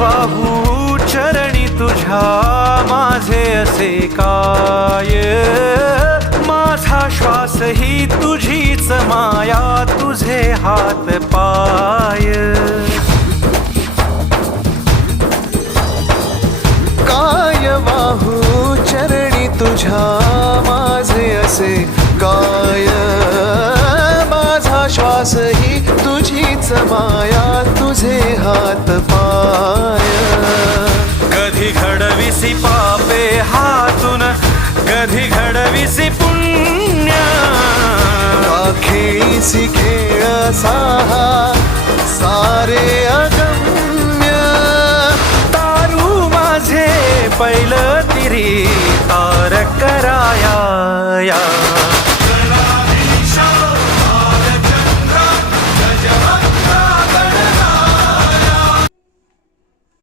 वाहू चरणी तुझ्या माझे असे काय, माझा श्वास ही तुझीच माया, तुझे हात पाय. काय वाहू चरणी तुझ्या माझे असे काय, माझा श्वास ही तुझीच माया, तुझे हात पाय. कधी घडविसी पापे हातून, कधी घडविसी पुण्य, का खेळीसी खेळ साहा सारे अगम्य. तारू माझे पैल तिरी